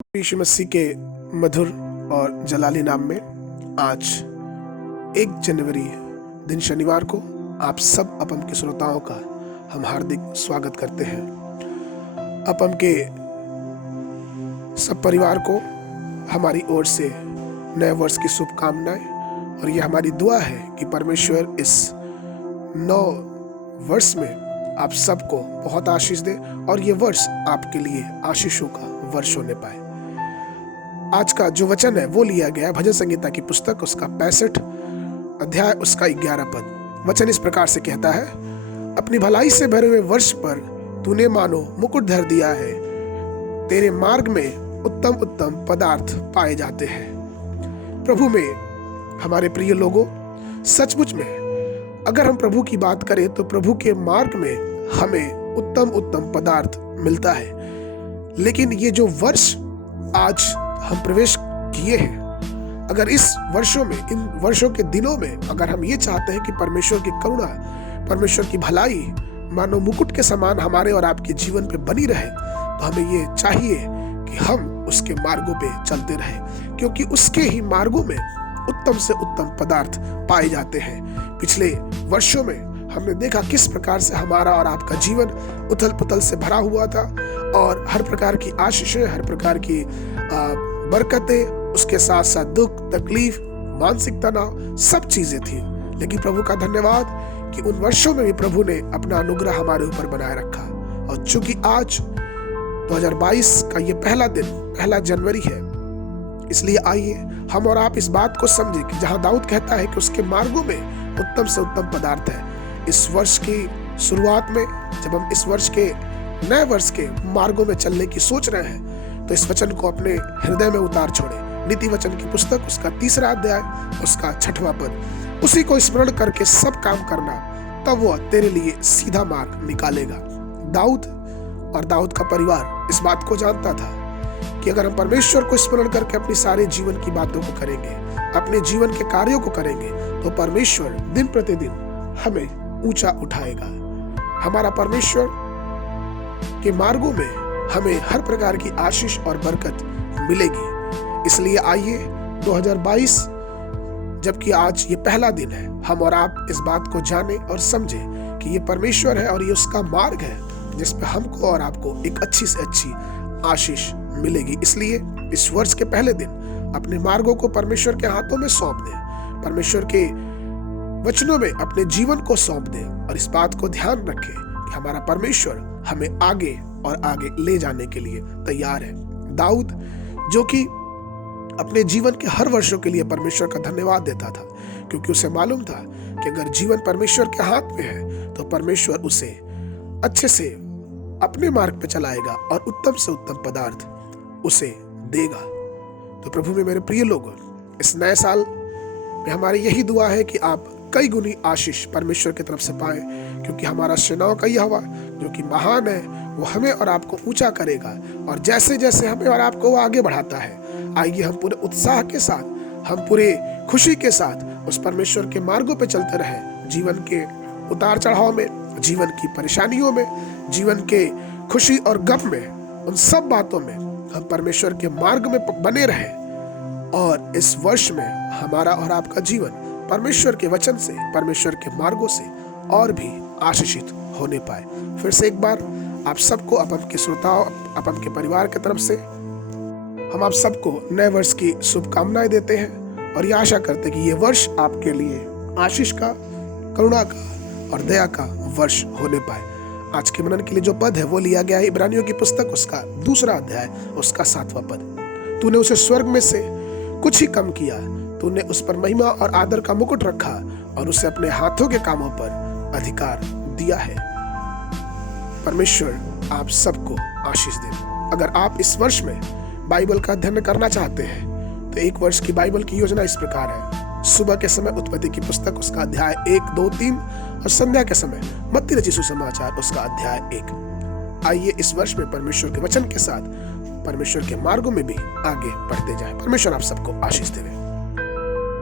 यीशु मसीह के मधुर और जलाली नाम में आज 1 जनवरी दिन शनिवार को आप सब अपम के श्रोताओं का हम हार्दिक स्वागत करते हैं। अपम के सब परिवार को हमारी ओर से नए वर्ष की शुभकामनाएं और ये हमारी दुआ है कि परमेश्वर इस 9 वर्ष में आप सबको बहुत आशीष दे और ये वर्ष आपके लिए आशीषों का वर्ष होने पाए। आज का जो वचन है वो लिया गया भजन संहिता की पुस्तक उसका 65 अध्याय उसका 11 पद। वचन इस प्रकार से कहता है, अपनी भलाई से भरे हुए वर्ष पर तूने मानो मुकुट धर दिया है, तेरे मार्ग में उत्तम उत्तम पदार्थ पाए जाते हैं। प्रभु में हमारे प्रिय लोगों, सचमुच में अगर हम प्रभु की बात करें तो प्रभु के मार्ग में हमें उत्तम उत्तम पदार्थ मिलता है। लेकिन ये जो वर्ष आज हम प्रवेश किए हैं, अगर इस वर्षों में, इन वर्षों के दिनों में अगर हम ये चाहते हैं कि परमेश्वर की करुणा, परमेश्वर की भलाई मानो मुकुट के समान हमारे और आपके जीवन पे बनी रहे, तो हमें ये चाहिए कि हम उसके मार्गों पे चलते रहें, क्योंकि उसके ही मार्गों में उत्तम से उत्तम पदार्थ पाए जाते हैं। पिछले वर्षों में हमने देखा किस प्रकार से हमारा और आपका जीवन उथल पुथल से भरा हुआ था और हर प्रकार की आशीषें, हर प्रकार की बरकतें, उसके साथ साथ दुख, तकलीफ, मानसिक तनाव, सब चीजें थी। लेकिन प्रभु का धन्यवाद कि उन वर्षों में भी प्रभु ने अपना अनुग्रह हमारे ऊपर बनाए रखा। और चूंकि आज 2022 का ये पहला दिन, पहला जनवरी है, इसलिए आइए हम और आप इस बात को समझें कि जहां दाऊद कहता है कि उसके मार्गों में उत्तम से उत्तम पदार्थ है, इस वर्ष की शुरुआत में जब हम इस वर्ष के नए वर्ष के मार्गों में चलने की सोच रहे हैं, तो इस वचन को अपने हृदय में उतार छोड़े। नीति वचन की पुस्तक उसका 3 अध्याय उसका 6वां पद, उसी को स्मरण करके सब काम करना, तब वह तेरे लिए सीधा मार्ग निकालेगा। दाऊद और दाऊद का परिवार इस बात को जानता था कि अगर हम परमेश्वर को स्मरण करके अपनी सारे जीवन की बातों को करेंगे, अपने जीवन के कार्यों को करेंगे, तो परमेश्वर दिन प्रतिदिन हमें ऊंचा उठाएगा। हमारा परमेश्वर के मार्गों में हमें हर प्रकार की आशीष और बरकत मिलेगी। इसलिए आइए 2022, जबकि आज ये पहला दिन है, हम और आप इस बात को जाने और समझें कि ये परमेश्वर है और ये उसका मार्ग है जिस पे हमको और आपको एक अच्छी से अच्छी आशीष मिलेगी। इसलिए इस वर्ष के पहले दिन अपने मार्गों को परमेश्वर के हाथों में सौंप दें, परमेश्वर के वचनों में अपने जीवन को सौंप दें और इस बात को ध्यान रखें कि हमारा परमेश्वर हमें आगे और आगे ले जाने के लिए तैयार है। दाऊद जो कि अपने जीवन के हर वर्षों के लिए परमेश्वर का धन्यवाद देता था, क्योंकि उसे मालूम था कि अगर जीवन परमेश्वर के हाथ में है तो परमेश्वर उसे अच्छे से अपने मार्ग पे चलाएगा और उत्तम से उत्तम पदार्थ उसे देगा। तो प्रभु में मेरे प्रिय लोगों, इस नए साल में हमारी यही दुआ है कि आप कई गुनी आशीष परमेश्वर की तरफ से पाएं, क्योंकि हमारा सेनाओं का यहोवा जो कि महान है, वो हमें और आपको ऊंचा करेगा। और जैसे जैसे हमें और आपको वो आगे बढ़ाता है, आइए हम पूरे उत्साह के साथ, हम पूरे खुशी के साथ उस परमेश्वर के मार्गों पे चलते रहें। जीवन के उतार चढ़ाव में, जीवन की परेशानियों में, जीवन के खुशी और गम में, उन सब बातों में हम परमेश्वर के मार्ग में बने रहें और इस वर्ष में हमारा और आपका जीवन परमेश्वर के वचन से, परमेश्वर के मार्गों से और भी आशीषित होने पाए। फिर से एक बार आप सबको, अपम के श्रोताओं, अपम के परिवार की तरफ से हम आप सबको नए वर्ष की शुभकामनाएं देते हैं और ये आशा करते हैं कि ये वर्ष आपके लिए आशीष का, करुणा का और दया का वर्ष होने पाए। आज के मनन के लिए जो पद है वो लिया गया है इब्रानियों की पुस्तक उसका 2 अध्याय उसका 7वां पद। तूने उसे स्वर्ग में से कुछ ही कम किया, तूने उस पर महिमा और आदर का मुकुट रखा और उसे अपने हाथों के कामों पर अधिकार दिया है। परमेश्वर आप सबको आशीष दे। अगर आप इस वर्ष में बाइबल का अध्ययन करना चाहते हैं तो 1 वर्ष की बाइबल की योजना इस प्रकार है। सुबह के समय उत्पत्ति की पुस्तक उसका अध्याय 1, 2, 3 और संध्या के समय मत्ती रचित सुसमाचार उसका अध्याय 1। आइए इस वर्ष में परमेश्वर के वचन के साथ परमेश्वर के मार्गों में भी आगे बढ़ते जाएं। परमेश्वर आप सबको आशीष देवे।